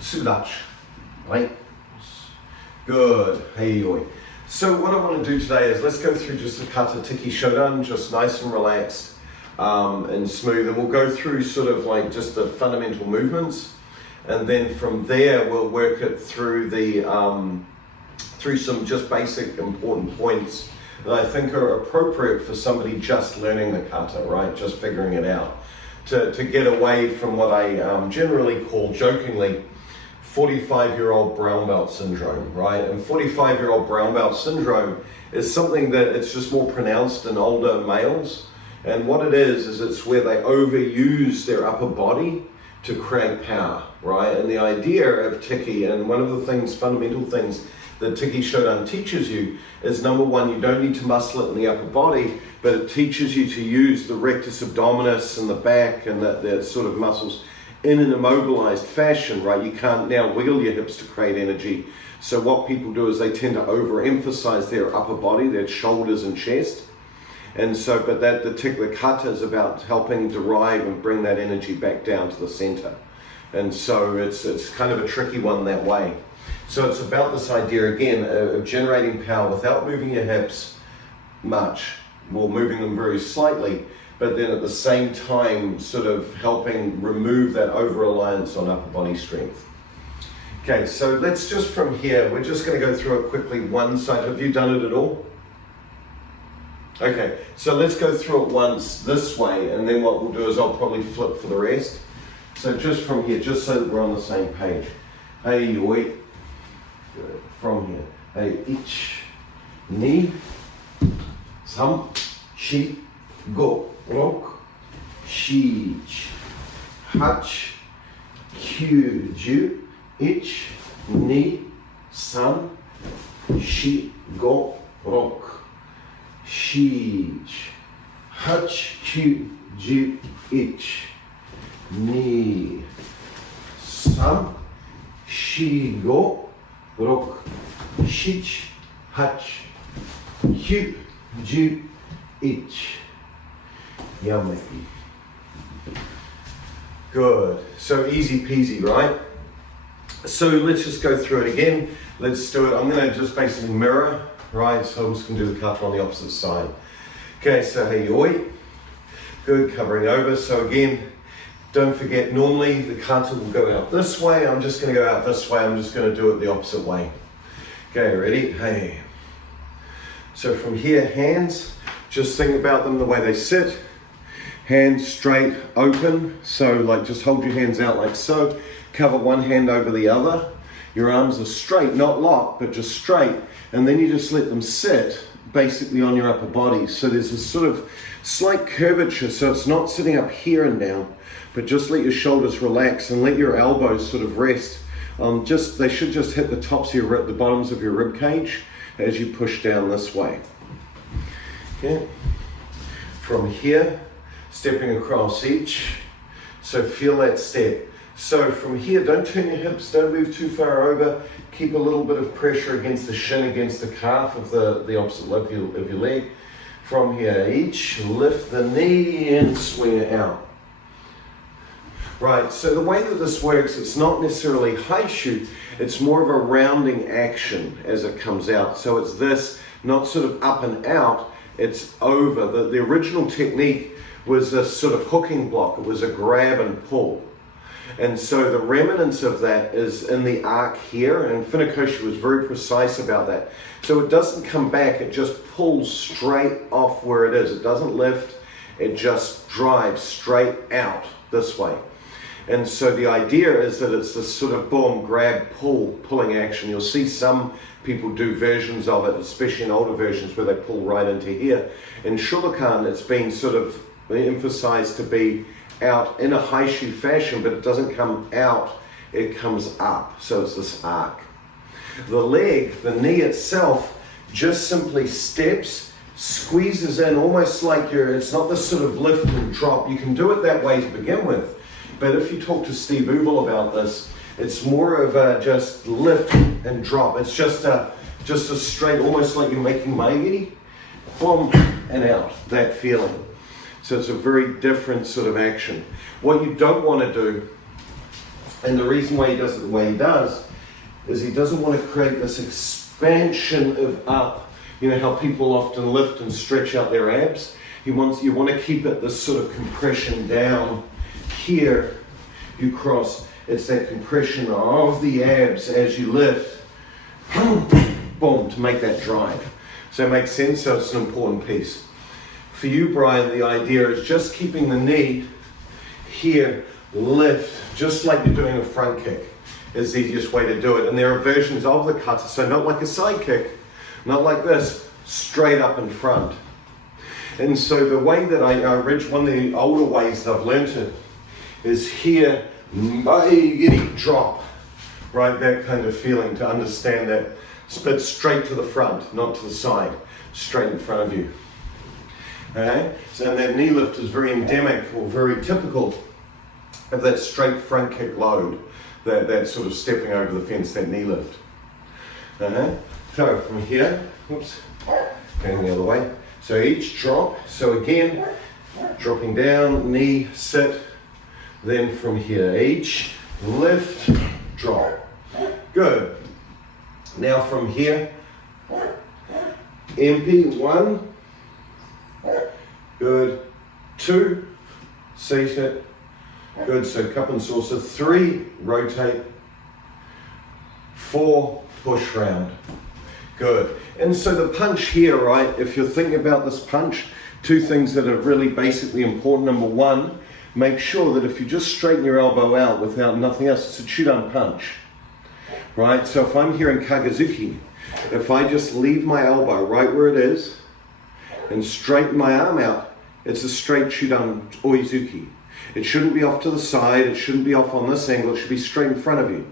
Sudach, right? Good. Hey, oi. So what I want to do today is let's go through just the kata Tekki Shodan, just nice and relaxed and smooth, and we'll go through sort of like just the fundamental movements, and then from there we'll work it through the through some just basic important points that I think are appropriate for somebody just learning the kata, right? Just figuring it out, to get away from what I generally call jokingly 45-year-old brown belt syndrome, right? And 45-year-old brown belt syndrome is something that it's just more pronounced in older males. And what it is it's where they overuse their upper body to create power, right? And the idea of Tekki, and one of the things, fundamental things that Tekki Shodan teaches you is, number one, you don't need to muscle it in the upper body, but it teaches you to use the rectus abdominis and the back and that sort of muscles in an immobilized fashion, right? You can't now wiggle your hips to create energy. So what people do is they tend to overemphasize their upper body, their shoulders and chest. And so, but that the kata is about helping derive and bring that energy back down to the center. And so it's kind of a tricky one that way. So it's about this idea again of generating power without moving your hips much, or moving them very slightly, but then at the same time sort of helping remove that over-reliance on upper body strength. Okay, so let's just from here, we're just going to go through it quickly one side. Have you done it at all? Okay, so let's go through it once this way, and then what we'll do is I'll probably flip for the rest. So just from here, just so that we're on the same page. Hey, oi. Good. From here. Hey, ich, ni, sam, shi, go. Rok, shich, hach, kyuju, ich, ni, san, shi, go, rok, shich, hach, kyuju, ich, ni, san, shi, go, rok, shich, hach, kyuju, ich. Yummy. Good. So easy peasy, right? So let's just go through it again. Let's do it. I'm going to just basically mirror, right? So I'm just going to do the kata on the opposite side. Okay, so hey, oi. Good, covering over. So again, don't forget, normally the kata will go out this way. I'm just going to go out this way. I'm just going to do it the opposite way. Okay, ready? Hey. So from here, hands, just think about them the way they sit. Hands straight, open, so like just hold your hands out like so, cover one hand over the other, your arms are straight, not locked, but just straight, and then you just let them sit basically on your upper body. So there's a sort of slight curvature, so it's not sitting up here and down, but just let your shoulders relax and let your elbows sort of rest. They should just hit the tops of the bottoms of your rib cage as you push down this way. Okay, from here, stepping across each, so feel that step. So from here, don't turn your hips, don't move too far over, keep a little bit of pressure against the shin, against the calf of the opposite leg of your leg. From here, each, lift the knee and swing it out. Right, so the way that this works, it's not necessarily high shoot, it's more of a rounding action as it comes out. So it's this, not sort of up and out, it's over. The original technique was this sort of hooking block. It was a grab and pull. And so the remnants of that is in the arc here, and Funakoshi was very precise about that. So it doesn't come back, it just pulls straight off where it is. It doesn't lift, it just drives straight out this way. And so the idea is that it's this sort of boom, grab, pull, pulling action. You'll see some people do versions of it, especially in older versions, where they pull right into here. In Shodokan, it's been sort of emphasized to be out in a high shoe fashion, but it doesn't come out, it comes up. So it's this arc. The leg, the knee itself, just simply steps, squeezes in, almost like it's not this sort of lift and drop. You can do it that way to begin with, but if you talk to Steve Ubel about this, it's more of a just lift and drop. It's just a straight, almost like you're making maigi, boom, and out, that feeling. So it's a very different sort of action. What you don't want to do And the reason why he does it the way he does is he doesn't want to create this expansion of up. You know how people often lift and stretch out their abs? You want to keep it this sort of compression down here. You cross. It's that compression of the abs as you lift. Boom, to make that drive. So it makes sense? So it's an important piece. For you, Brian, the idea is just keeping the knee here, lift, just like you're doing a front kick is the easiest way to do it. And there are versions of the kata, so not like a side kick, not like this, straight up in front. And so the way that one of the older ways that I've learned it is here, drop, right? That kind of feeling to understand that. But straight to the front, not to the side, straight in front of you. Okay? So that knee lift is very endemic or very typical of that straight front kick load, that sort of stepping over the fence, that knee lift. Okay? So from here, oops, going the other way. So each drop, so again, dropping down, knee, sit, then from here, each lift, drop. Good. Now from here, empty, 1, good, 2, seat it, good, so cup and saucer, 3, rotate, 4, push round. Good. And so the punch here, right, if you're thinking about this punch, 2 things that are really basically important. Number 1, make sure that if you just straighten your elbow out without nothing else, it's a Shodan punch, right? So if I'm here in Kagazuki, if I just leave my elbow right where it is and straighten my arm out, it's a straight Shodan Oizuki. It shouldn't be off to the side, it shouldn't be off on this angle, it should be straight in front of you.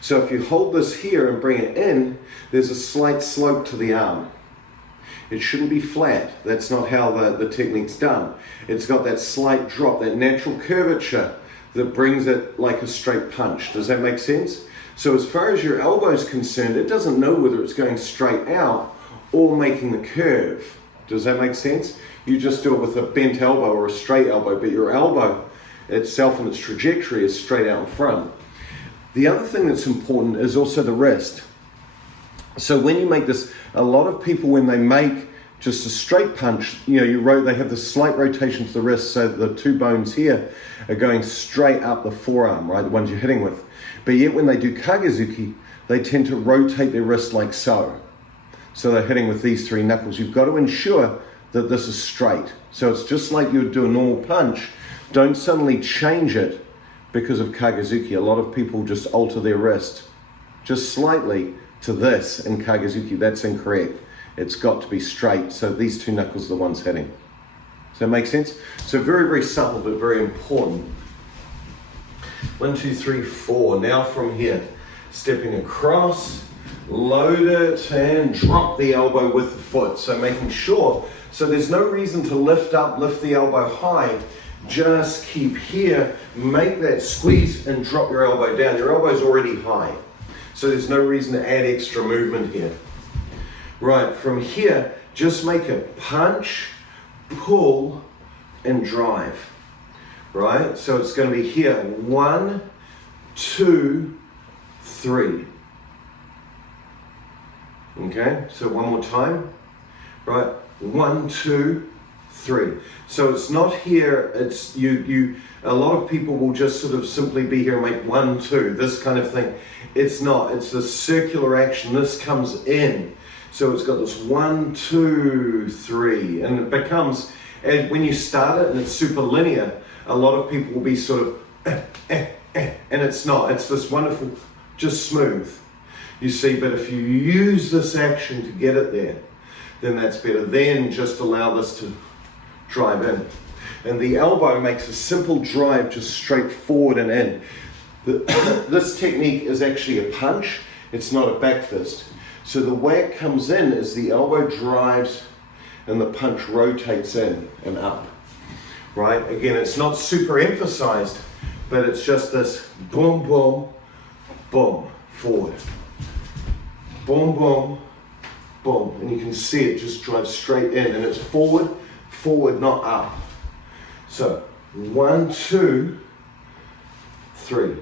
So if you hold this here and bring it in, there's a slight slope to the arm. It shouldn't be flat. That's not how the technique's done. It's got that slight drop, that natural curvature that brings it like a straight punch. Does that make sense? So as far as your elbow is concerned, it doesn't know whether it's going straight out or making the curve. Does that make sense? You just do it with a bent elbow or a straight elbow, but your elbow itself and its trajectory is straight out in front. The other thing that's important is also the wrist. So when you make this, a lot of people when they make just a straight punch, they have this slight rotation to the wrist, so the 2 bones here are going straight up the forearm, right, the ones you're hitting with. But yet when they do Kagazuki, they tend to rotate their wrist like so. So they're hitting with these 3 knuckles. You've got to ensure that this is straight. So it's just like you would do a normal punch. Don't suddenly change it because of Kagazuki. A lot of people just alter their wrist just slightly to this in Kagazuki. That's incorrect. It's got to be straight. So these 2 knuckles are the ones hitting. Does that make sense? So very, very subtle, but very important. 1, 2, 3, 4. Now from here, stepping across, load it and drop the elbow with the foot. So making sure, so there's no reason to lift up, lift the elbow high. Just keep here, make that squeeze and drop your elbow down. Your elbow's already high. So there's no reason to add extra movement here. Right, from here, just make a punch, pull, and drive. Right, so it's going to be here, 1, 2, 3. Okay, so one more time. Right, 1, 2, 3. So it's not here, it's you. A lot of people will just sort of simply be here and make 1, 2, this kind of thing. It's not, it's the circular action. This comes in. So it's got this 1, 2, 3, and it becomes, and when you start it and it's super linear, a lot of people will be sort of, and it's not. It's this wonderful, just smooth. You see, but if you use this action to get it there, then that's better. Then just allow this to drive in. And the elbow makes a simple drive just straight forward and in. This technique is actually a punch. It's not a back fist. So the way it comes in is the elbow drives and the punch rotates in and up. Right? Again, it's not super emphasized, but it's just this boom, boom, boom, forward. Boom, boom, boom. And you can see it just drives straight in, and it's forward, forward, not up. So 1, 2, 3.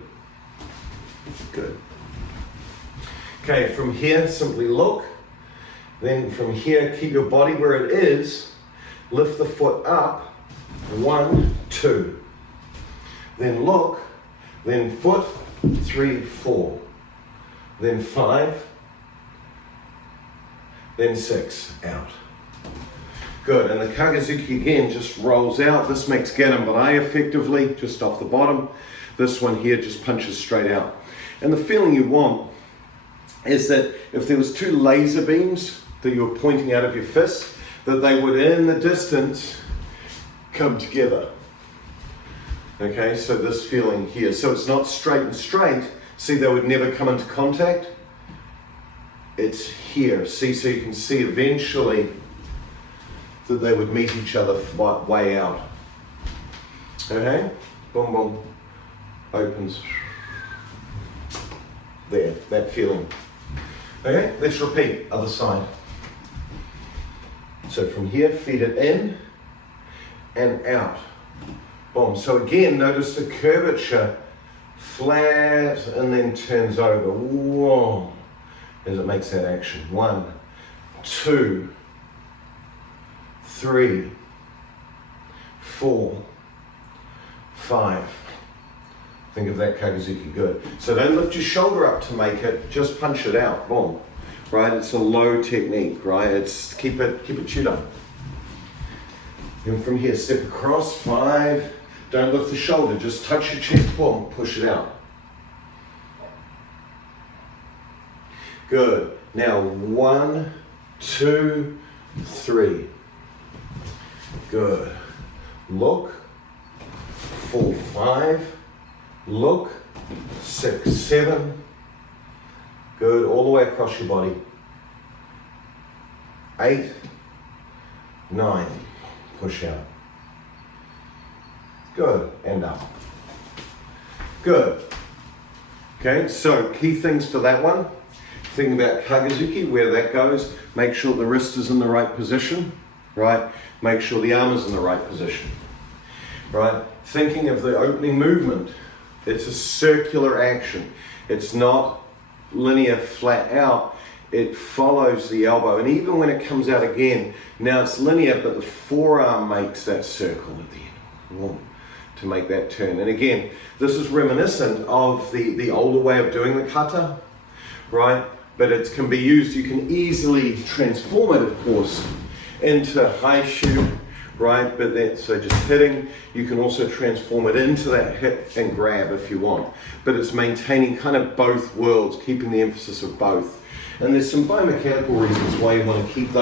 Good. Okay, from here, simply look. Then from here, keep your body where it is. Lift the foot up. 1, 2. Then look. Then foot. 3, 4. Then 5. Then 6. Out. Good. And the Kagazuki again just rolls out. This makes Garambarai effectively, just off the bottom. This one here just punches straight out. And the feeling you want is that if there was two laser beams that you were pointing out of your fist, that they would in the distance come together. Okay, so this feeling here. So it's not straight and straight. See, they would never come into contact. It's here. See, so you can see eventually that they would meet each other way out. Okay, boom, boom, opens. There, that feeling. Okay, let's repeat, other side. So from here, feed it in and out. Boom. So again, notice the curvature, flat and then turns over. Whoa, as it makes that action. 1, 2, 3, 4, 5. Think of that Kagazuki, good. So don't lift your shoulder up to make it, just punch it out, boom. Right, it's a low technique, right? It's keep it chewed up. And from here, step across, 5. Don't lift the shoulder, just touch your chest, boom, push it out. Good. Now 1, 2, 3. Good. Look. 4, 5. Look. 6, 7. Good. All the way across your body. 8, 9. Push out. Good. And up. Good. Okay, so key things for that one. Think about Kagazuki, where that goes. Make sure the wrist is in the right position, right? Make sure the arm is in the right position, right? Thinking of the opening movement, it's a circular action. It's not linear flat out. It follows the elbow. And even when it comes out again, now it's linear, but the forearm makes that circle at the end to make that turn. And again, this is reminiscent of the older way of doing the kata, right? But it can be used, you can easily transform it, of course, into high shoot, right? But then, so just hitting, you can also transform it into that hit and grab if you want. But it's maintaining kind of both worlds, keeping the emphasis of both. And there's some biomechanical reasons why you want to keep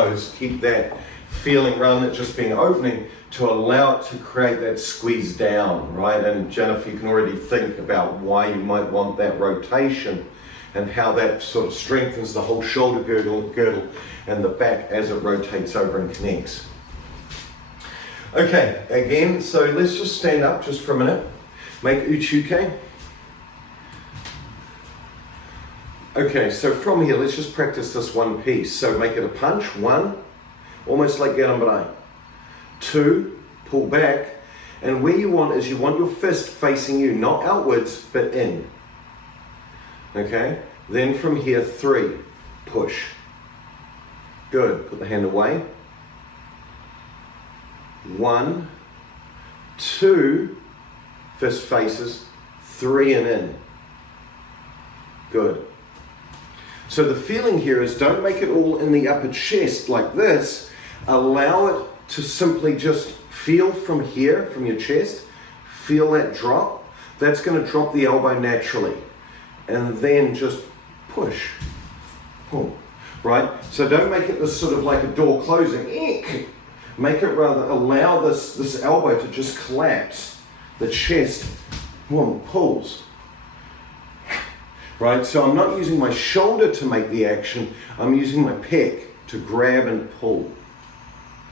that feeling rather than just being opening, to allow it to create that squeeze down, right? And Jennifer, you can already think about why you might want that rotation and how that sort of strengthens the whole shoulder girdle and the back as it rotates over and connects. Okay, again, so let's just stand up just for a minute. Make uchuke. Okay, so from here, let's just practice this one piece. So make it a punch, 1, almost like Garambarai. 2, pull back, and where you want is you want your fist facing you, not outwards, but in. Okay, then from here, 3, push. Good, put the hand away. 1, 2, fist faces, 3 and in. Good. So the feeling here is don't make it all in the upper chest like this. Allow it to simply just feel from here, from your chest, feel that drop. That's going to drop the elbow naturally. And then just push, pull, right? So don't make it this sort of like a door closing. Make it rather allow this elbow to just collapse. The chest, boom, pulls. Right, so I'm not using my shoulder to make the action, I'm using my pec to grab and pull.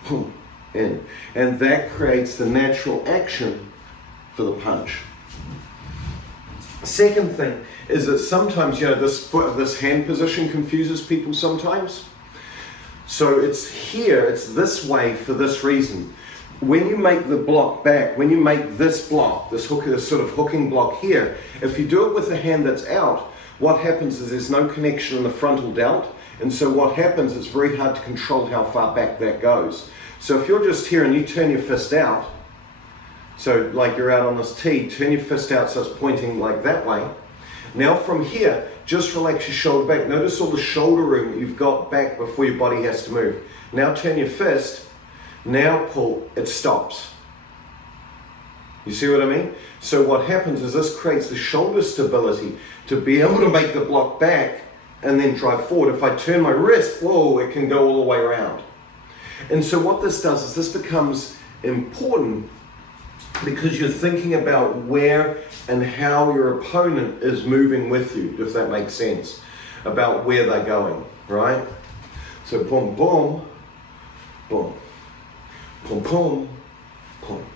Pull in. And that creates the natural action for the punch. Second thing is that sometimes, this hand position confuses people sometimes. So it's here, it's this way for this reason. when you make the block back, when you make this block, this sort of hooking block here, if you do it with the hand that's out, what happens is there's no connection in the frontal delt, and so what happens, it's very hard to control how far back that goes. So if you're just here and you turn your fist out, so like you're out on this tee, turn your fist out so it's pointing like that way. Now from here, just relax your shoulder back. Notice all the shoulder room you've got back before your body has to move. Now turn your fist, now pull, it stops. You see what I mean? So what happens is this creates the shoulder stability to be able to make the block back and then drive forward. If I turn my wrist, whoa, it can go all the way around. And so what this does is this becomes important because you're thinking about where and how your opponent is moving with you, if that makes sense, about where they're going, right? So boom, boom, boom, boom, boom, boom.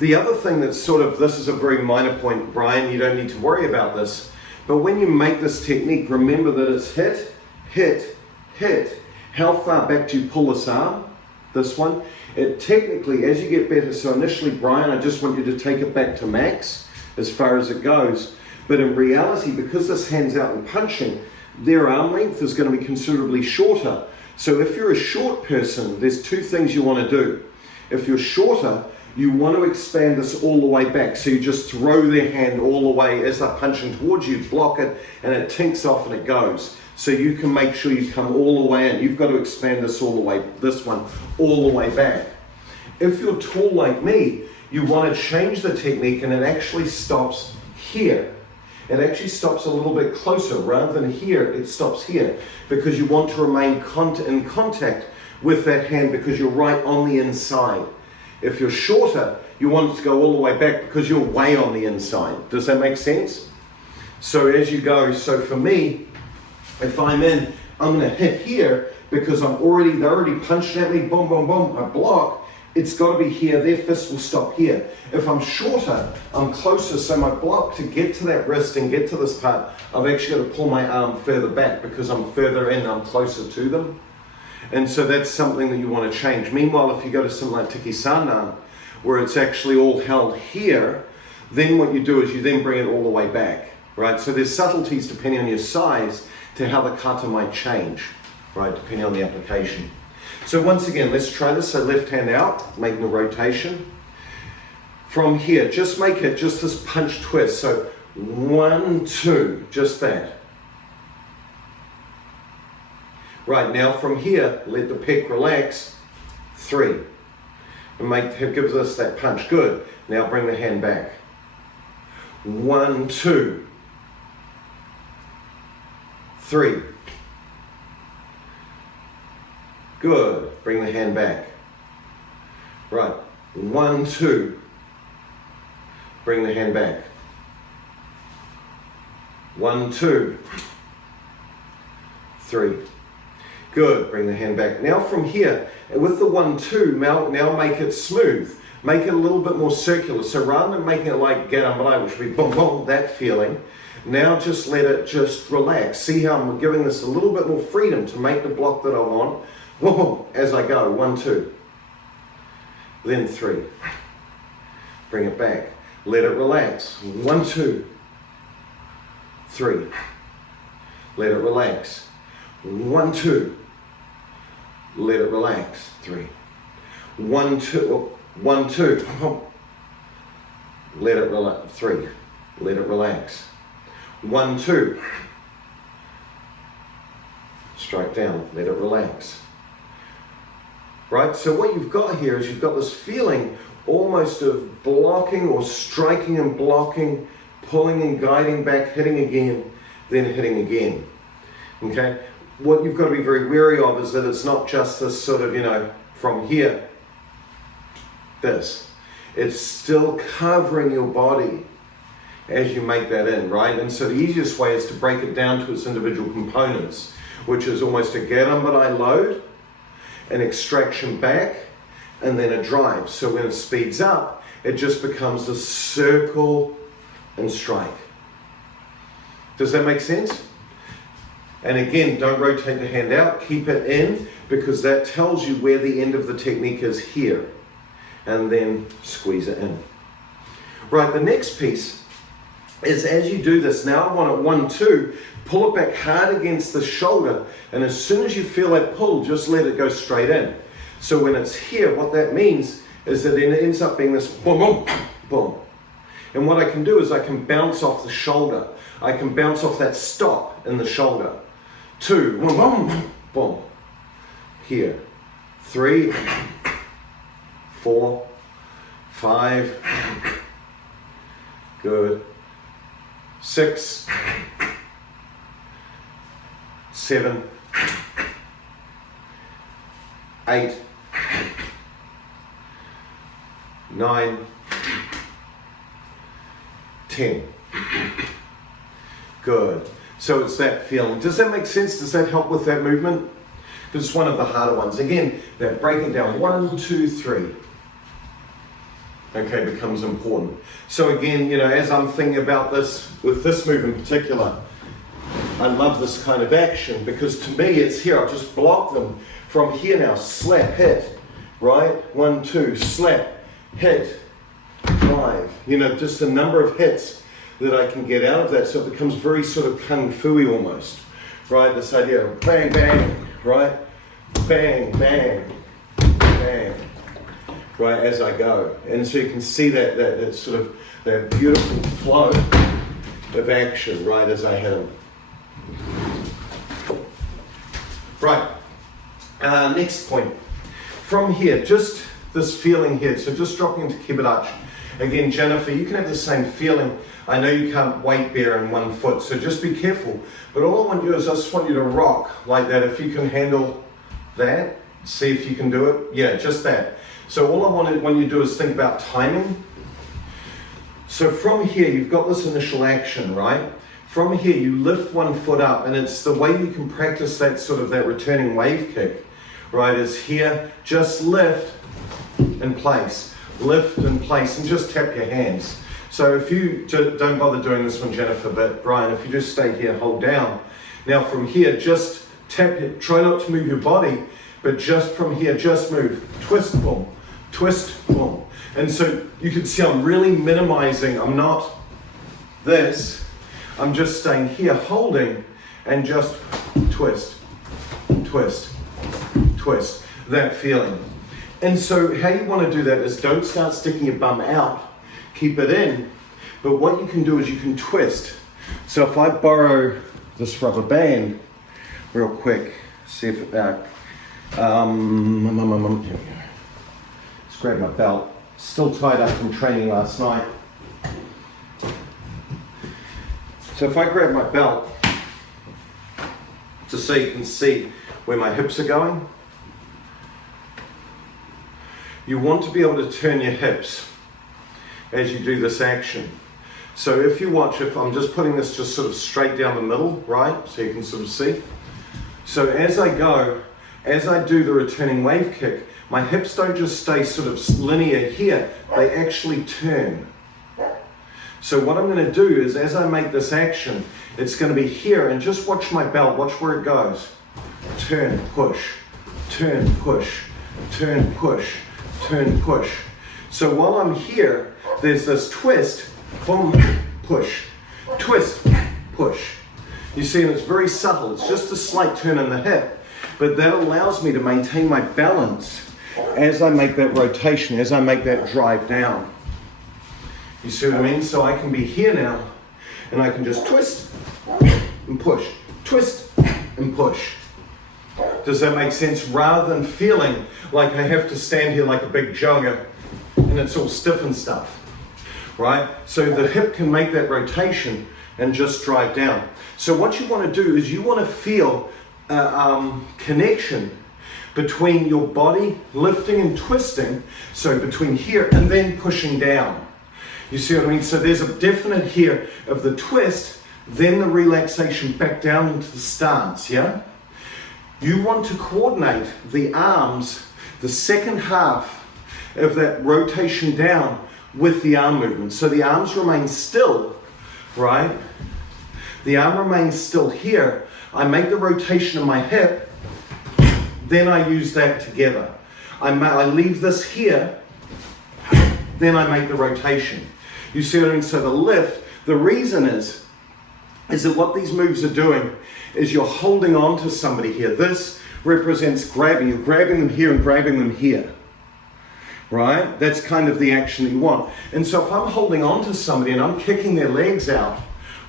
The other thing that's sort of, this is a very minor point, Brian, you don't need to worry about this, but when you make this technique, remember that it's hit, hit, hit. How far back do you pull this arm? This one? It technically, as you get better, so initially, Brian, I just want you to take it back to max as far as it goes. But in reality, because this hand's out and punching, their arm length is going to be considerably shorter. So if you're a short person, there's two things you want to do. If you're shorter, you want to expand this all the way back. So you just throw their hand all the way as they're punching towards you, block it, and it tinks off and it goes. So you can make sure you come all the way in. You've got to expand this all the way, this one, all the way back. If you're tall like me, you want to change the technique and it actually stops here. It actually stops a little bit closer. Rather than here, it stops here because you want to remain in contact with that hand because you're right on the inside. If you're shorter, you want it to go all the way back because you're way on the inside. Does that make sense? So as you go, so for me, if I'm in, I'm going to hit here because they're already punching at me, boom, boom, boom, I block. It's got to be here, their fist will stop here. If I'm shorter, I'm closer, so my block to get to that wrist and get to this part, I've actually got to pull my arm further back because I'm further in, I'm closer to them. And so that's something that you want to change. Meanwhile, if you go to something like Tekki Shodan, where it's actually all held here, then what you do is you then bring it all the way back, right? So there's subtleties depending on your size to how the kata might change, right, depending on the application. So once again, let's try this. So left hand out, making the rotation. From here, just make it just this punch twist. So 1, 2, just that. Right, now from here, let the pec relax, 3. And gives us that punch, good. Now bring the hand back. 1, 2, 3. Good, bring the hand back. Right, 1, 2, bring the hand back. 1, 2, 3. Good, bring the hand back. Now from here, with the 1, 2, now make it smooth. Make it a little bit more circular. So rather than making it like get umbrella, which would be boom, boom, that feeling, now just let it just relax. See how I'm giving this a little bit more freedom to make the block that I want. Boom, boom, as I go, 1, 2. Then 3. Bring it back. Let it relax. 1, 2, 3. Let it relax. 1, 2. Let it relax. 3. 1, 2. 1, 2. Let it relax. 3. Let it relax. 1, 2. Strike down. Let it relax. Right? So what you've got here is you've got this feeling almost of blocking or striking and blocking, pulling and guiding back, hitting again, then hitting again. Okay? What you've got to be very wary of is that it's not just this sort of, from here, this. It's still covering your body as you make that in, right? And so the easiest way is to break it down to its individual components, which is almost a get on but I load, an extraction back, and then a drive. So when it speeds up, it just becomes a circle and strike. Does that make sense? And again, don't rotate the hand out, keep it in, because that tells you where the end of the technique is here. and then squeeze it in. Right, the next piece is as you do this, now I want it 1, 2, pull it back hard against the shoulder, and as soon as you feel that pull, just let it go straight in. So when it's here, what that means is that it ends up being this boom, boom, boom. And what I can do is I can bounce off the shoulder. I can bounce off that stop in the shoulder. 2, boom, boom, boom. Here. 3, 4, 5. Good. 6, 7, 8, 9, 10. Good. So it's that feeling. Does that make sense? Does that help with that movement? Because it's one of the harder ones. Again, that breaking down 1, 2, 3. Okay, becomes important. So again, you know, as I'm thinking about this, with this move in particular, I love this kind of action because to me it's here. I'll just block them from here now. Slap, hit, right? 1, 2, slap, hit, 5. You know, just a number of hits that I can get out of that. So it becomes very sort of kung fu-y almost, right? This idea of bang, bang, right? Bang, bang, bang. Right, as I go. And so you can see that sort of that beautiful flow of action, right, as I hit them. Right, next point. From here, just this feeling here, so just dropping into Kibirach. Again, Jennifer, you can have the same feeling. I know you can't weight bear in 1 foot, so just be careful. But all I want you is I just want you to rock like that. If you can handle that, see if you can do it. Yeah, just that. So all I want you to do is think about timing. So from here, you've got this initial action, right? From here, you lift 1 foot up, and it's the way you can practice that sort of that returning wave kick, right? Is here, just lift and place, lift and place, and just tap your hands. So if you don't bother doing this one, Jennifer, but Brian, if you just stay here, hold down. Now from here, just tap it. Try not to move your body, but just from here, just move. Twist, boom. Twist, boom. And so you can see I'm really minimizing. I'm not this. I'm just staying here, holding, and just twist, twist, twist. That feeling. And so how you want to do that is don't start sticking your bum out. Keep it in. But what you can do is you can twist. So if I borrow this rubber band real quick, see if it back. Grab my belt, still tied up from training last night. So if I grab my belt, just so you can see where my hips are going, you want to be able to turn your hips as you do this action. So if you watch, if I'm just putting this just sort of straight down the middle, right, so you can sort of see. So as I go, as I do the returning wave kick, my hips don't just stay sort of linear here, they actually turn. So what I'm going to do is as I make this action, it's going to be here, and just watch my belt, watch where it goes. Turn, push, turn, push, turn, push, turn, push. So while I'm here, there's this twist, boom, push, twist, push. You see, and it's very subtle, it's just a slight turn in the hip, but that allows me to maintain my balance as I make that rotation, as I make that drive down. You see what I mean? So I can be here now, and I can just twist and push, twist and push. Does that make sense? Rather than feeling like I have to stand here like a big jogger, and it's all stiff and stuff, right? So the hip can make that rotation and just drive down. So what you want to do is you want to feel connection between your body lifting and twisting, so between here and then pushing down. You see what I mean? So there's a definite here of the twist, then the relaxation back down into the stance, yeah? You want to coordinate the arms, the second half of that rotation down with the arm movement. So the arms remain still, right? The arm remains still here. I make the rotation of my hip, then I use that together. I leave this here, then I make the rotation. You see what I mean? So the lift, the reason is that what these moves are doing is you're holding on to somebody here. This represents grabbing. You're grabbing them here and grabbing them here, right? That's kind of the action that you want. And so if I'm holding on to somebody and I'm kicking their legs out,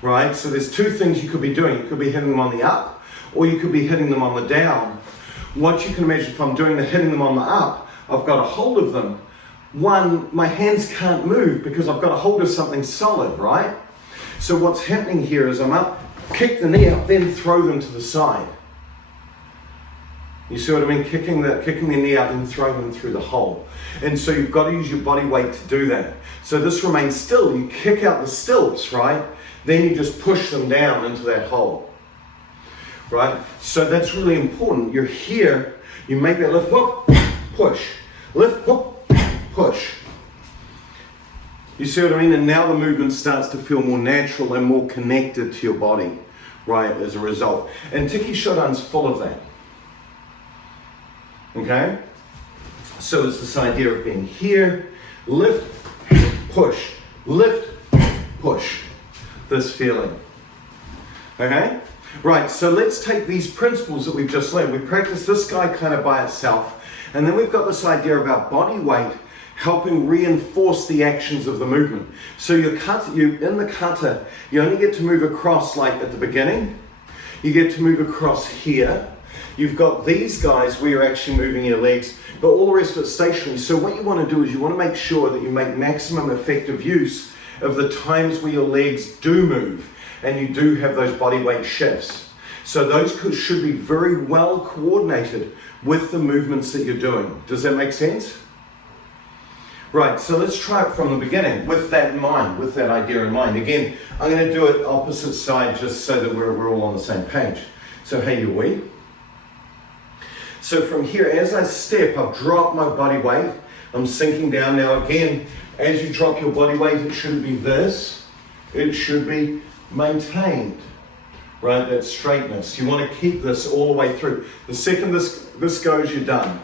right? So there's two things you could be doing. You could be hitting them on the up, or you could be hitting them on the down. What you can imagine, if I'm doing the hitting them on the up, I've got a hold of them. One, my hands can't move because I've got a hold of something solid, right? So what's happening here is I'm up, kick the knee up, then throw them to the side. You see what I mean? Kicking the knee up and throwing them through the hole. And so you've got to use your body weight to do that. So this remains still. You kick out the stilts, right? Then you just push them down into that hole, right? So that's really important. You're here, you make that lift, whoop, push. Lift, whoop, push. You see what I mean? And now the movement starts to feel more natural and more connected to your body, right, as a result. And Tekki Shodan's full of that. Okay? So it's this idea of being here, lift, push, lift, push. This feeling. Okay? Right, so let's take these principles that we've just learned. We practice this guy kind of by itself, and then we've got this idea about body weight helping reinforce the actions of the movement. So in the kata, you only get to move across like at the beginning. You get to move across here. You've got these guys where you're actually moving your legs, but all the rest of it's stationary. So what you want to do is you want to make sure that you make maximum effective use of the times where your legs do move and you do have those body weight shifts. So those should be very well coordinated with the movements that you're doing. Does that make sense? Right, so let's try it from the beginning with that in mind, with that idea in mind. Again, I'm going to do it opposite side just so that we're all on the same page. So hey, you we. So from here, as I step, I've dropped my body weight. I'm sinking down. Now again, as you drop your body weight, it shouldn't be this. It should be maintained, right? That straightness. You want to keep this all the way through. The second this goes, you're done,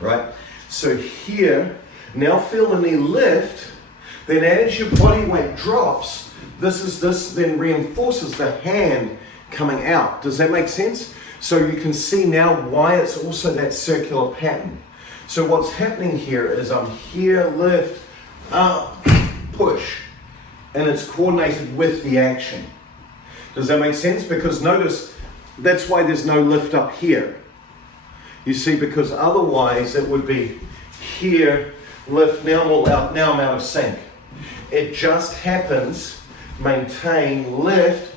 right? So here, now feel the knee lift. Then as your body weight drops, this then reinforces the hand coming out. Does that make sense? So you can see now why it's also that circular pattern. So what's happening here is I'm here, lift, up, push, and it's coordinated with the action. Does that make sense? Because notice, that's why there's no lift up here. You see, because otherwise it would be here, lift, now I'm out of sync. It just happens, maintain, lift,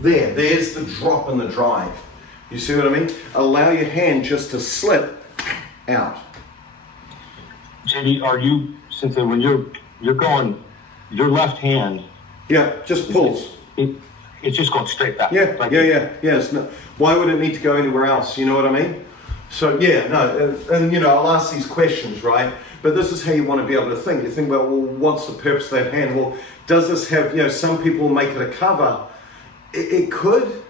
there's the drop and the drive. You see what I mean? Allow your hand just to slip out. JD, are you, Cynthia, when you're going, your left hand... Yeah, just pulls. It's just going straight back. Yeah, like yeah. Why would it need to go anywhere else? You know what I mean? So yeah, no, and you know, I'll ask these questions, right? But this is how you want to be able to think. You think, well, what's the purpose of that hand? Well, does this have, you know, some people make it a cover. It could.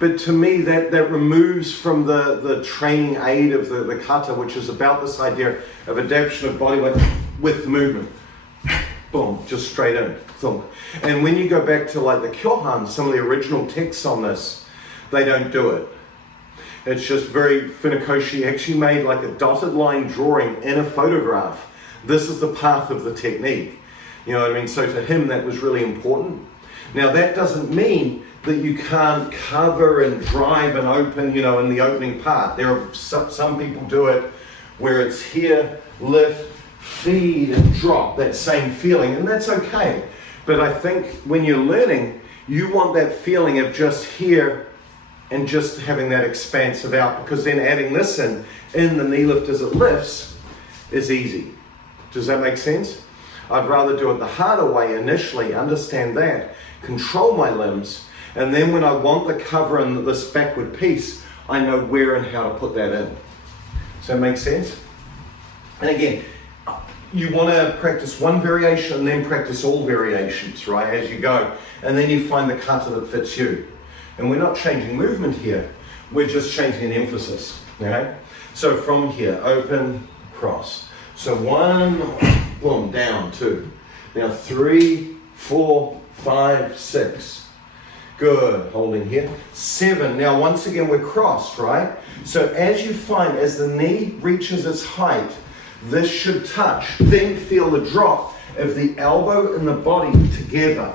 But to me, that removes from the training aid of the kata, which is about this idea of adaptation of body weight with the movement. Boom, just straight in, thump. And when you go back to like the Kyohan, some of the original texts on this, they don't do it. It's just very, Funakoshi actually made like a dotted line drawing in a photograph. This is the path of the technique. You know what I mean? So to him, that was really important. Now that doesn't mean that you can't cover and drive and open, you know, in the opening part. There are some people do it where it's here, lift, feed and drop, that same feeling, and that's okay. But I think when you're learning, you want that feeling of just here and just having that expansive out, because then adding this in the knee lift as it lifts is easy. Does that make sense? I'd rather do it the harder way initially, understand that, control my limbs, and then when I want the cover and this backward piece, I know where and how to put that in. Does that make sense? And again, you want to practice one variation and then practice all variations, right, as you go. And then you find the kata that fits you. And we're not changing movement here, we're just changing an emphasis, okay? So from here, open, cross, So 1, boom, down, 2. Now 3, 4, 5, 6. Good, holding here. 7, now once again we're crossed, right? So as you find, as the knee reaches its height, this should touch. Then feel the drop of the elbow and the body together.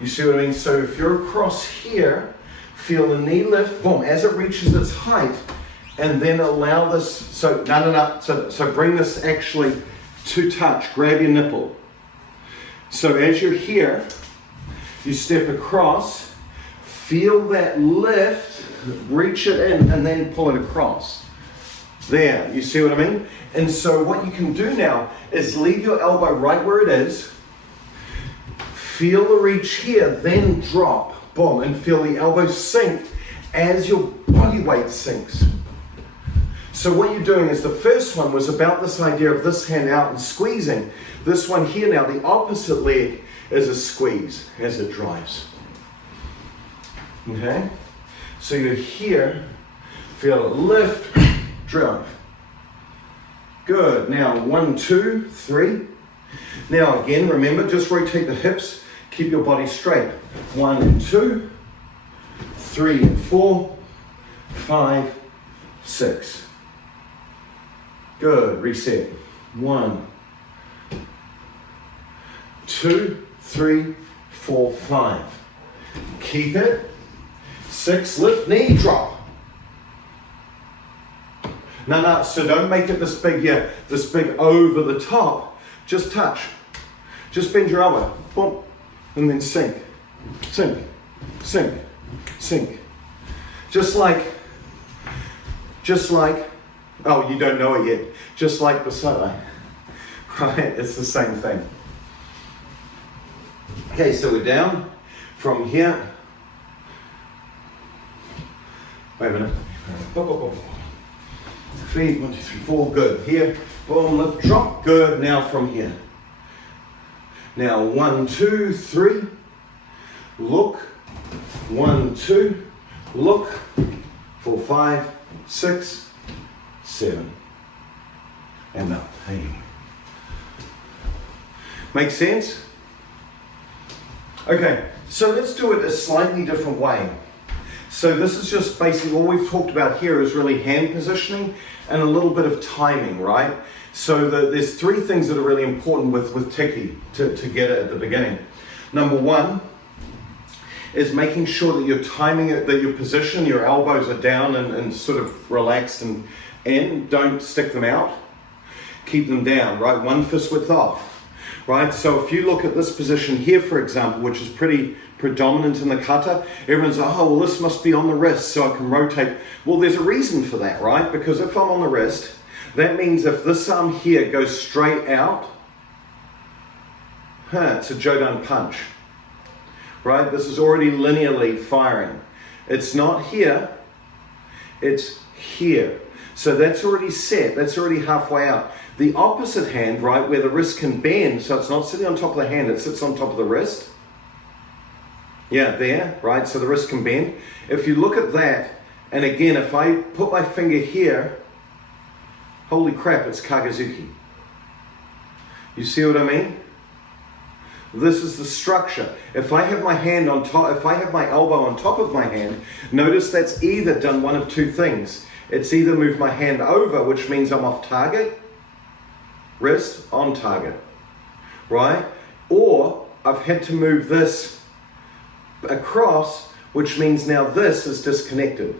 You see what I mean? So if you're across here, feel the knee lift, boom, as it reaches its height, and then allow this, so no. So bring this actually to touch, grab your nipple. So as you're here, you step across, feel that lift, reach it in, and then pull it across. There, you see what I mean? And so what you can do now is leave your elbow right where it is, feel the reach here, then drop, boom, and feel the elbow sink as your body weight sinks. So what you're doing is, the first one was about this idea of this hand out and squeezing. This one here now, the opposite leg is a squeeze as it drives. Okay? So you're here, feel it lift, drive. Good. Now 1, 2, 3. Now again, remember, just rotate the hips, keep your body straight. 1 and 2, 3 and 4, 5, 6. Good. Reset. 1, 2, 3, 4, 5. Keep it. 6. Lift, knee, drop. No, so don't make it this big, this big over the top. Just touch. Just bend your elbow. Boom. And then sink. Sink. Sink. Sink. Just like, oh, you don't know it yet. Just like Basotho. Right? It's the same thing. Okay, so we're down from here. Wait a minute. Feet, 1, 2, 3, 4, good. Here, boom, lift, drop, good. Now from here. Now 1, 2, 3, look. 1, 2, look. 4, 5, 6, 7. And up. Hey. Make sense? Okay, so let's do it a slightly different way. So this is just basically, all we've talked about here is really hand positioning and a little bit of timing, right? So there's 3 things that are really important with Tekki to get it at the beginning. Number 1 is making sure that you're timing it, that your position, your elbows are down and sort of relaxed and don't stick them out. Keep them down, right? 1 fist width off, right? So if you look at this position here, for example, which is pretty predominant in the kata, everyone's like, oh, well, this must be on the wrist so I can rotate. Well, there's a reason for that, right? Because if I'm on the wrist, that means if this arm here goes straight out, it's a Shodan punch, right? This is already linearly firing. It's not here, it's here. So that's already set, that's already halfway out. The opposite hand, right, where the wrist can bend, so it's not sitting on top of the hand, it sits on top of the wrist. Yeah, there, right, so the wrist can bend. If you look at that, and again, if I put my finger here, holy crap, it's Kagazuki. You see what I mean? This is the structure. If I have my hand on top, if I have my elbow on top of my hand, notice that's either done one of 2 things. It's either moved my hand over, which means I'm off target, wrist on target, right? Or I've had to move this across, which means now this is disconnected.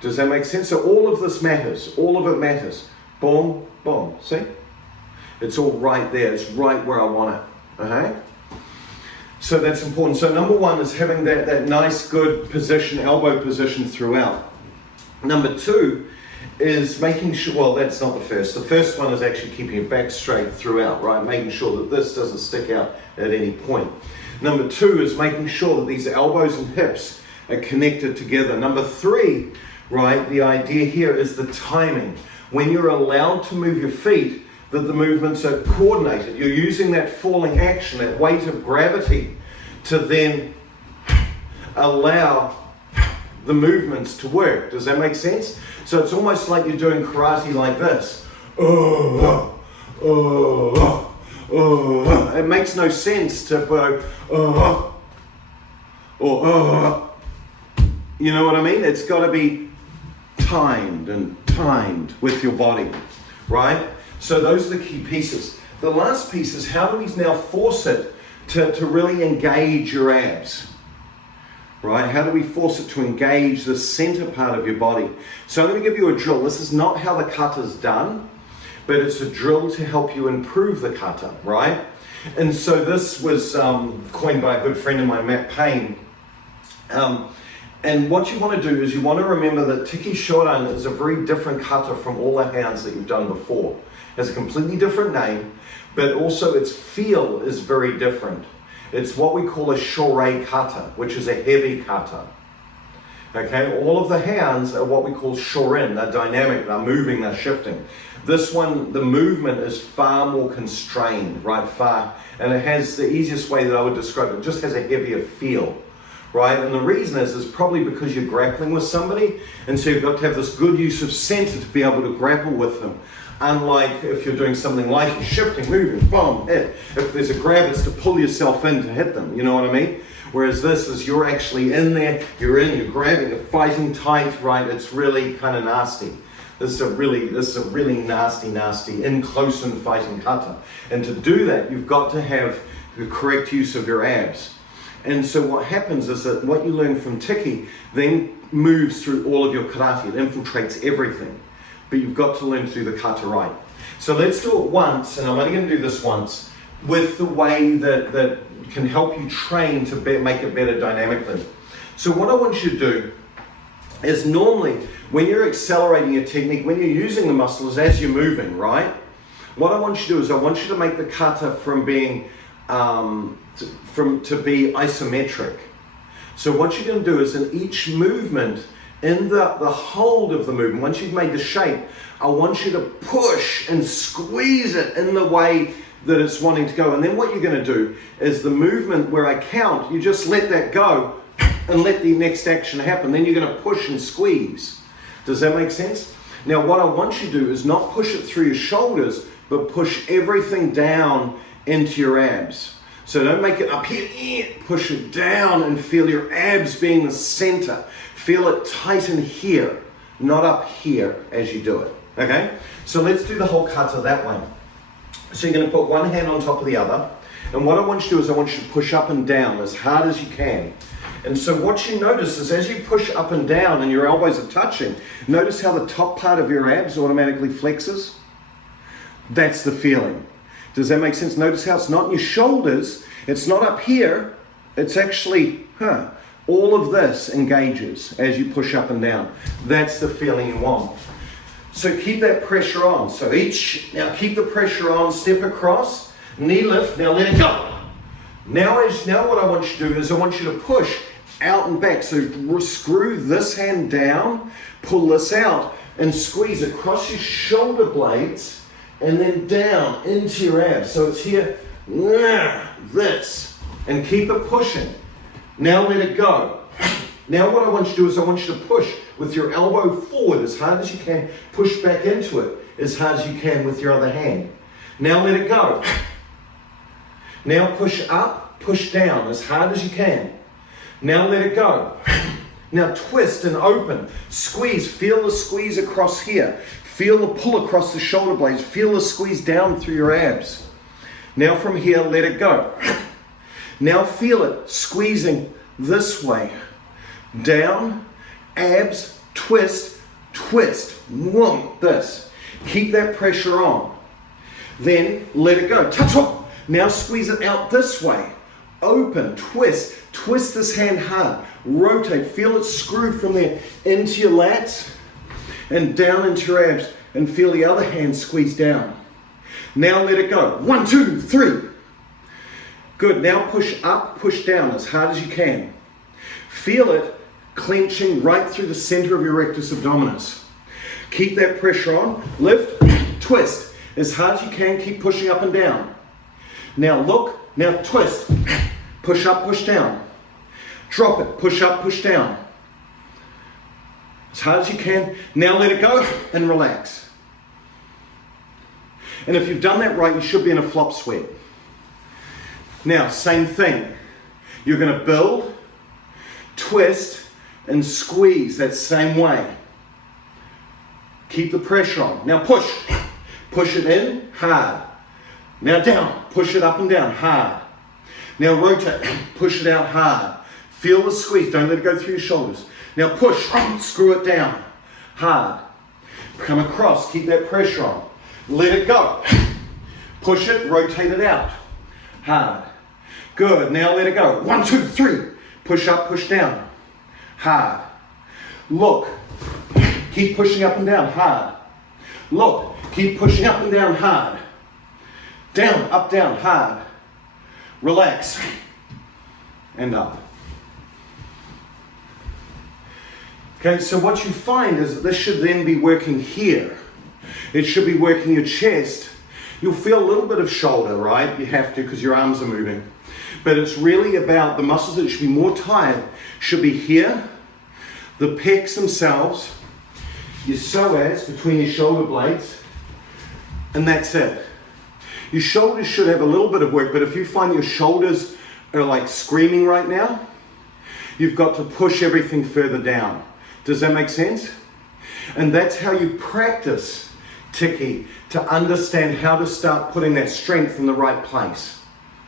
Does that make sense? So all of this matters. All of it matters. Boom, boom. See? It's all right there. It's right where I want it. Okay? So that's important. So number 1 is having that nice, good position, elbow position throughout. Number 2 is making sure, well, that's not the first. The first one is actually keeping your back straight throughout, right? Making sure that this doesn't stick out at any point. Number 2 is making sure that these elbows and hips are connected together. Number 3, right, the idea here is the timing. When you're allowed to move your feet, that the movements are coordinated. You're using that falling action, that weight of gravity, to then allow the movements to work. Does that make sense? So it's almost like you're doing karate like this. It makes no sense to go, you know what I mean? It's got to be timed with your body, right? So those are the key pieces. The last piece is how do we now force it to really engage your abs, right? How do we force it to engage the center part of your body? So I'm going to give you a drill. This is not how the kata is done, but it's a drill to help you improve the kata, right? And so this was coined by a good friend of mine, Matt Payne. And what you want to do is you want to remember that Tekki Shodan is a very different kata from all the hands that you've done before. It has a completely different name, but also its feel is very different. It's what we call a shorei kata, which is a heavy kata. Okay, all of the hands are what we call shorin. They're dynamic, they're moving, they're shifting. This one, the movement is far more constrained, right? And it has the easiest way that I would describe it, just has a heavier feel, right? And the reason is probably because you're grappling with somebody, and so you've got to have this good use of center to be able to grapple with them. Unlike if you're doing something like shifting, moving, boom, hit. If there's a grab, it's to pull yourself in to hit them, you know what I mean? Whereas this is you're actually in there, you're grabbing, you're fighting tight, right? It's really kind of nasty. This is a really nasty, in close and fighting kata. And to do that, you've got to have the correct use of your abs. And so what happens is that what you learn from Tekki then moves through all of your karate. It infiltrates everything. But you've got to learn to do the kata right. So let's do it once, and I'm only going to do this once, with the way that can help you train to make it better dynamically. So what I want you to do is normally, when you're accelerating your technique, when you're using the muscles as you're moving, right? What I want you to do is I want you to make the kata from being, to be isometric. So what you're going to do is in each movement, in the hold of the movement, once you've made the shape, I want you to push and squeeze it in the way that it's wanting to go. And then what you're going to do is the movement where I count, you just let that go and let the next action happen. Then you're going to push and squeeze. Does that make sense? Now what I want you to do is not push it through your shoulders, but push everything down into your abs. So don't make it up here, push it down and feel your abs being the center. Feel it tighten here, not up here as you do it, okay? So let's do the whole kata that way. So you're going to put one hand on top of the other, and what I want you to do is I want you to push up and down as hard as you can. And so what you notice is as you push up and down and your elbows are touching, notice how the top part of your abs automatically flexes? That's the feeling. Does that make sense? Notice how it's not in your shoulders, it's not up here, it's actually, all of this engages as you push up and down. That's the feeling you want. So keep that pressure on. So now keep the pressure on, step across, knee lift, now let it go. Now what I want you to do is I want you to push out and back. So screw this hand down, pull this out, and squeeze across your shoulder blades, and then down into your abs. So it's here, this, and keep it pushing. Now let it go. Now what I want you to do is I want you to push with your elbow forward as hard as you can. Push back into it as hard as you can with your other hand. Now let it go. Now push up, push down as hard as you can. Now let it go. Now twist and open. Squeeze. Feel the squeeze across here. Feel the pull across the shoulder blades. Feel the squeeze down through your abs. Now from here, let it go. Now feel it squeezing this way. Down, abs, twist, twist. This. Keep that pressure on. Then let it go. Ta-ta. Now squeeze it out this way. Open, twist. Twist this hand hard. Rotate. Feel it screw from there into your lats and down into your abs. And feel the other hand squeeze down. Now let it go. 1, 2, 3. Good. Now push up, push down as hard as you can. Feel it clenching right through the center of your rectus abdominis. Keep that pressure on. Lift, twist as hard as you can. Keep pushing up and down. Now look. Now twist. Push up, push down. Drop it. Push up, push down. as hard as you can. Now let it go and relax. And if you've done that right, you should be in a flop sweat. Now, same thing. You're going to build, twist, and squeeze that same way. Keep the pressure on. Now push. Push it in, hard. Now down. Push it up and down, hard. Now rotate. Push it out hard. Feel the squeeze. Don't let it go through your shoulders. Now push. Screw it down, hard. Come across. Keep that pressure on. Let it go. Push it, rotate it out, hard. Good, now let it go. 1, 2, 3. Push up, push down, hard. Look, keep pushing up and down, hard. Look, keep pushing up and down, hard. Down, up, down, hard. Relax, and up. Okay, so what you find is that this should then be working here. It should be working your chest. You'll feel a little bit of shoulder, right? You have to because your arms are moving. But it's really about the muscles that should be more tired. Should be here, the pecs themselves, your psoas between your shoulder blades, and that's it. Your shoulders should have a little bit of work, but if you find your shoulders are like screaming right now, you've got to push everything further down. Does that make sense? And that's how you practice Tekki, to understand how to start putting that strength in the right place.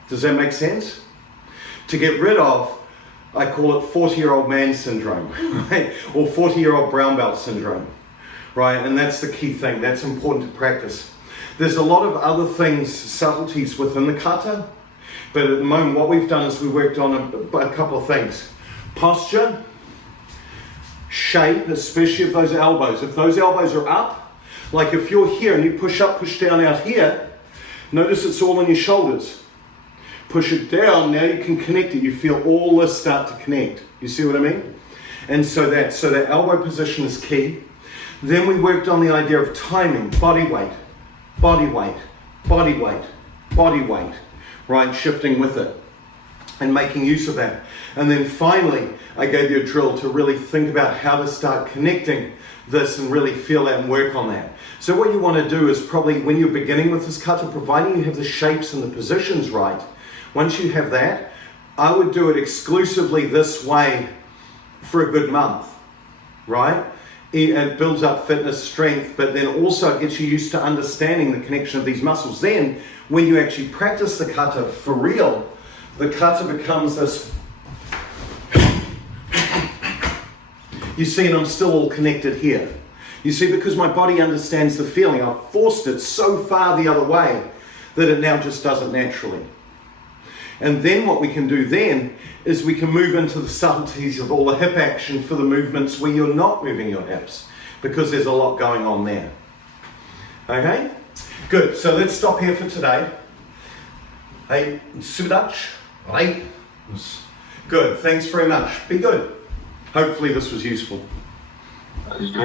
Does that make sense? To get rid of, I call it 40-year-old man syndrome, right? Or 40-year-old brown belt syndrome, right? And that's the key thing. That's important to practice. There's a lot of other things, subtleties within the kata, but at the moment what we've done is we worked on a couple of things. Posture, shape, especially of those elbows. If those elbows are up, like if you're here and you push up, push down out here, notice it's all on your shoulders. Push it down, now you can connect it. You feel all this start to connect. You see what I mean? And so that elbow position is key. Then we worked on the idea of timing, body weight, body weight, body weight, body weight, right? Shifting with it and making use of that. And then finally, I gave you a drill to really think about how to start connecting this and really feel that and work on that. So what you want to do is probably when you're beginning with this kata, providing you have the shapes and the positions right, once you have that, I would do it exclusively this way for a good month, right? It builds up fitness, strength, but then also gets you used to understanding the connection of these muscles. Then when you actually practice the kata for real, the kata becomes this. You see, and I'm still all connected here. You see, because my body understands the feeling, I've forced it so far the other way that it now just does it naturally. And then what we can do then is we can move into the subtleties of all the hip action for the movements where you're not moving your hips, because there's a lot going on there. Okay? Good, so let's stop here for today. Hey, Sudach, right? Good, thanks very much. Be good. Hopefully this was useful.